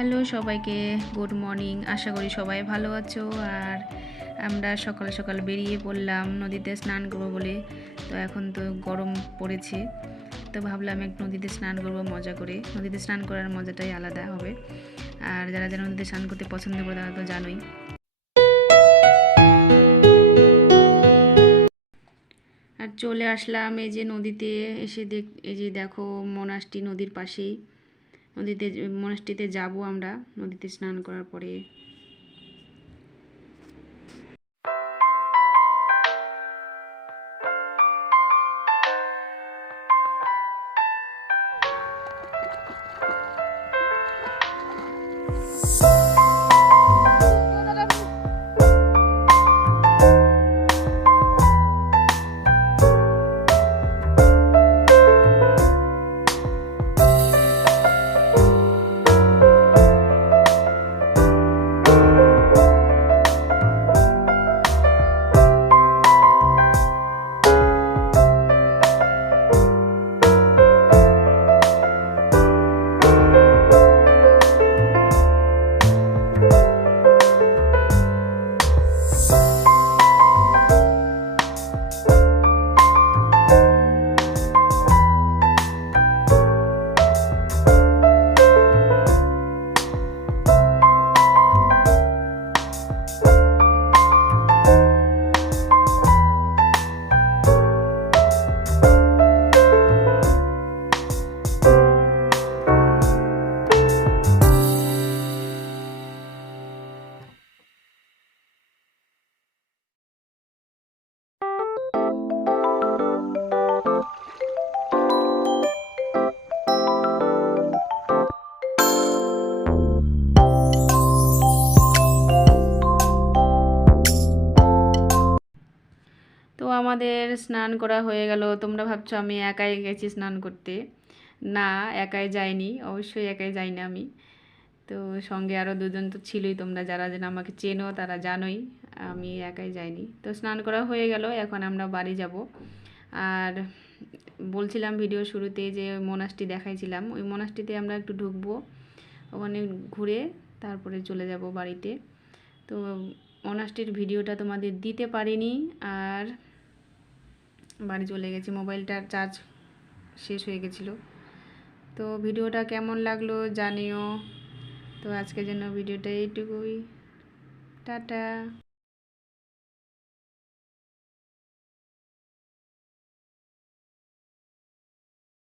Hello সবাইকে, good morning. আশা করি সবাই ভালো আছো। আর আমরা সকাল সকাল বেরিয়ে পড়লাম নদীতে স্নান করবো বলে। তো এখন তো গরম পড়েছে, তো ভাবলাম একটু নদীতে স্নান করবো মজা করে। নদীতে স্নান করার মজাটাই আলাদা হবে। আর যারা যারা নদীতে স্নান করতে পছন্দ করে তারা তো জানোই। আর চলে আসলাম এই যে নদীতে। এসে এই যে দেখো মনাষ্টি নদীর পাশেই। মনাষ্টিতে যাব আমরা নদীতে স্নান করার পরে। তো আমাদের স্নান করা হয়ে গেল। তোমরা ভাবছো আমি একাই গেছি স্নান করতে। না, একাই যাইনি, অবশ্যই একাই যাইনি আমি। তো সঙ্গে আরও দুজন তো ছিলই, তোমরা যারা যেন আমাকে চেনো তারা জানোই আমি একাই যাইনি। তো স্নান করা হয়ে গেল, এখন আমরা বাড়ি যাব। আর বলছিলাম ভিডিও শুরুতে যে মোনাস্ট্রি দেখাইছিলাম, ওই মোনাস্ট্রিতে আমরা একটু ঢুকবো, ওখানে ঘুরে তারপরে চলে যাব বাড়িতে। তো মোনাস্ট্রির ভিডিওটা তোমাদের দিতে পারিনি, আর বাড়ি চলে গেছি, মোবাইলটার চার্জ শেষ হয়ে গেছিলো। তো ভিডিওটা কেমন লাগলো জানিও। তো আজকের জন্য ভিডিওটা এইটুকুই। টাটা।